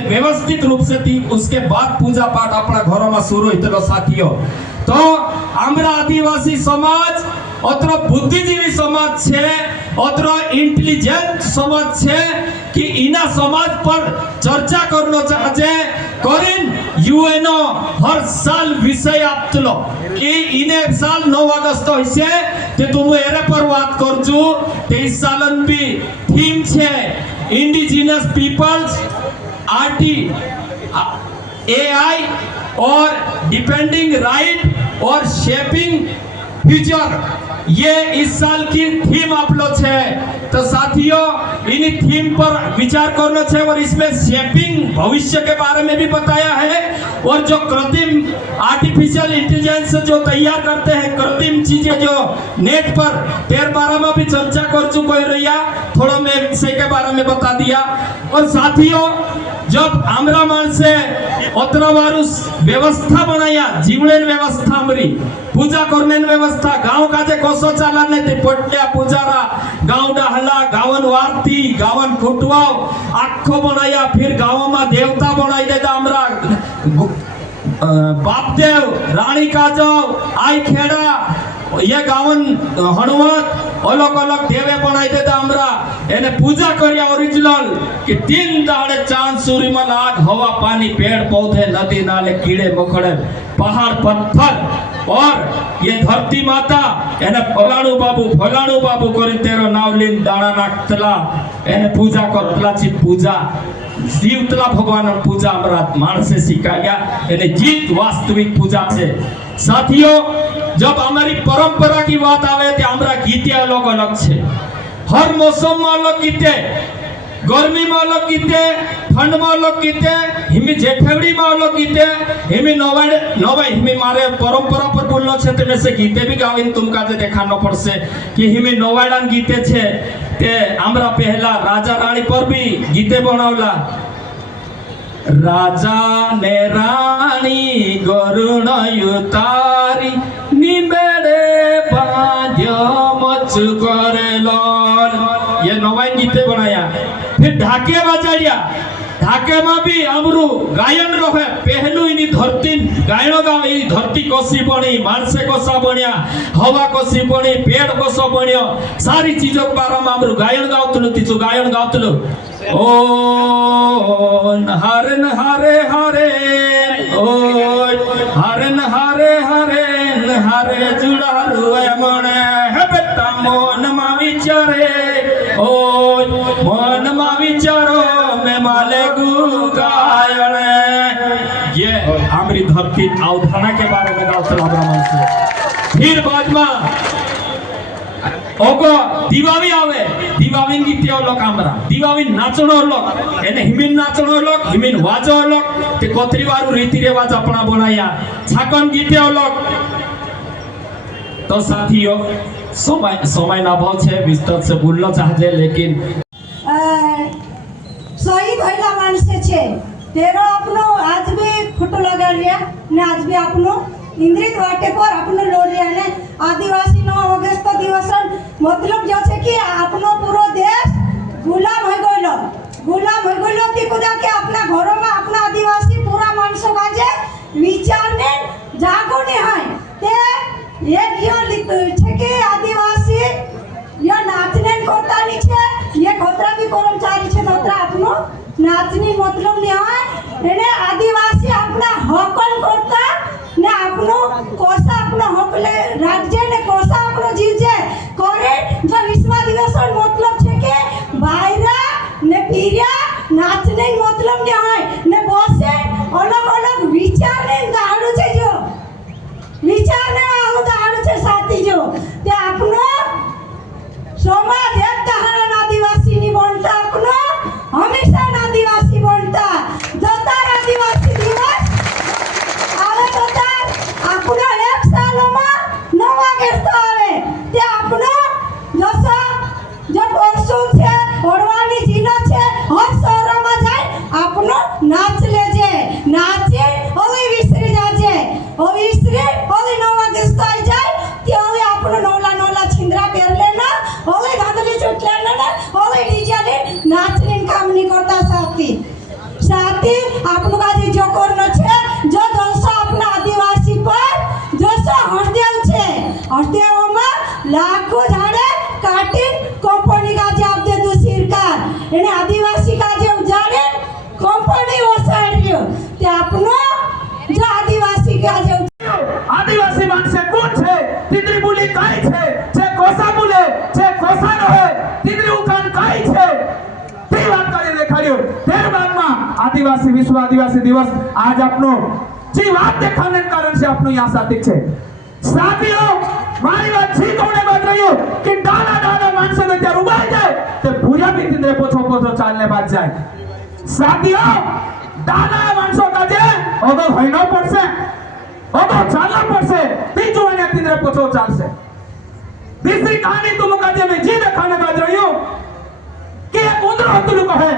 व्यवस्थित रूप से थी, उसके बाद पूजा पाठ अपना घरों में शुरू होता साथियों। तो आमरा आदिवासी समाज अत्र बुद्धिजीवी समाज छे, अत्र इंटेलिजेंट समाज छे कि इना समाज पर चर्चा करनो चाहे करीन यूएनओ हर साल विषय आपतलो कि इने साल 9 अगस्त होइसे ते तुम एरे पर बात करजू। 23 सालन भी थीम छे इंडिजिनस पीपल्स आरटी एआई और डिपेंडिंग राइट और शेपिंग फ्यूचर, ये इस साल की थीम आप लोग है। तो साथियों इन थीम पर विचार करना चाहिए और इसमें शेपिंग भविष्य के बारे में भी बताया है और जो कृत्रिम आर्टिफिशियल इंटेलिजेंस जो तैयार करते हैं कृत्रिम चीजें जो नेट पर तेर बारे में भी चर्चा कर चुके रहिया, थोड़ा मैं विषय के बारे में बता दिया। और साथियों जब आमरा मान से अत्रवारुस व्यवस्था बनाया जीवनेन व्यवस्था हमारी पूजा करने व्यवस्था गांव का जे कोसो चाला ने ते पटल्या पूजारा गांव डाहला गावन वारती गावन खुटवाओ आखो बनाया, फिर गांव में देवता बनाई देता हमरा बापदेव रानी काजो आई खेड़ा ये गावन हनुमत अलग अलग देवे बनाई देता हमरा एने पूजा करिया ओरिजिनल कि 3 दाड़े चांद सूर्य में आग हवा पानी पेड़ पौधे नदी नाले कीड़े मकोड़े पहाड़ पत्थर और ये धरती माता एने फलाणु बाबू करी तेरो नाव लीन दाणा नाखतला एने पूजा करतला ची पूजा जीवतला भगवान पूजा हमरा मानसे सिखाया एने जीत वास्तविक पूजा छे। साथियों जब हमारी परंपरा की बात आवे तो हमारा गीते अलग अलग छे, हर मौसम में अलग गीते, गर्मी में अलग गीते, ठंड में अलग गीते, हिमी जेठवड़ी में अलग गीते, हिमी नवाई हिमी मारे परंपरा पर बोलना छे ते में से गीते भी गाविन तुमका जे देखानो पड़से कि हिमी नवाईडान गीते छे ते हमरा पहला राजा रानी पर भी गीते बनावला। राजा ने रानी गरुण युतारी निबेड़े बांध्यो मचु करे लौन, ये नवाई गीते बनाया। फिर ढाके बजाड़िया, ढाके में भी अमरू गायन रहे पहलू इनी धरती गायन गाव ई धरती कोसी बनी मानसे कोसा बनिया हवा कोसी बनी पेड़ कोसो बनियो सारी चीजों के बारे में अमरू गायन गावतलु तीचु गायन गावतलु ओ हरन हरे हरे ओ हरन हरे हरे हरे जुड़ा रुए मने हे बेटा मन मा विचारे ओ मन मा विचारो में माले गायन। ये हमारी धरती अवधारणा के बारे में गावतलु हमरा मन से। फिर बाद में ओको दिवाली आवे, दिवाली गीते अलग हमरा दिवाली नाचनो अलग एने हिमिन नाचनो अलग हिमिन वाजो अलग ते कोतरी वारू रीति रिवाज अपना बनाया छाकन गीते अलग। तो साथियों समय ना बहुत है विस्तार से बोलना चाहते लेकिन शहीद होइला मानसे छे तेरो अपनो आज भी फोटो लगा लिया ने आज भी अपनो इंद्रित वाटे पर अपनो लोरिया ने आदिवासी 9 अगस्त दिवस मतलब जो छे कि अपनो पूरो देश गुलाम हो गइलो ती कुदा के अपना घरों में अपना आदिवासी पूरा मानसो काजे विचार ने जागो ने है ते ये छे कि आदिवासी ये नाचने कोता नी छे ये खोतरा भी कर्मचारी छे खोतरा अपनो नाचनी मतलब ने है एने आदिवासी अपना हकन करता ने अपनो कोसा अपनो हक ले राज्य ने कोसा अपनो जीजे करे जो विश्व दिवस मतलब छे के बायरा ने पीरिया नाचने मतलब ने है ने बसे अलग अलग विचार ने दाड़ू छे जो विचार ने आउ दाड़ू छे साथी जो ते अपनो समाज एक तहरा आदिवासी नी बनता अपनो हमेशा आदिवासी बनता जता आदिवासी दिवस आवे तता अपनो एक साल में नवा अगस्त आवे ते अपनो जसा जब वर्षों से ओरवानी जिला छे हर शहर में जाए अपनो नाच ले जे नाचे ओली विसरी जाजे ओ विसरी ओली नवा अगस्त आ जाए ते ओली अपनो नौला छिंद्रा पेर लेना ओली गादली चुट लेना ओली डीजे ने नाचने काम नहीं करता साथी आदिवासी विश्व आदिवासी दिवस आज आपनो जी बात देखाने के कारण से आपनो यहाँ साथी छे साथियों मारी बात छी कोने बात रही हो कि डाला डाला मानसे ने त्यार उबाई जाए ते भूया भी तिंद्रे पोछो पोछो चालने बात जाए साथियों डाला मानसो का जे ओदो भइनो पड़से ओदो चालना पड़से तीजो ने तिंद्रे पोछो चालसे तीसरी कहानी तुम का जे में जी देखाने बात रही हो कि एक उंदर हतुल को है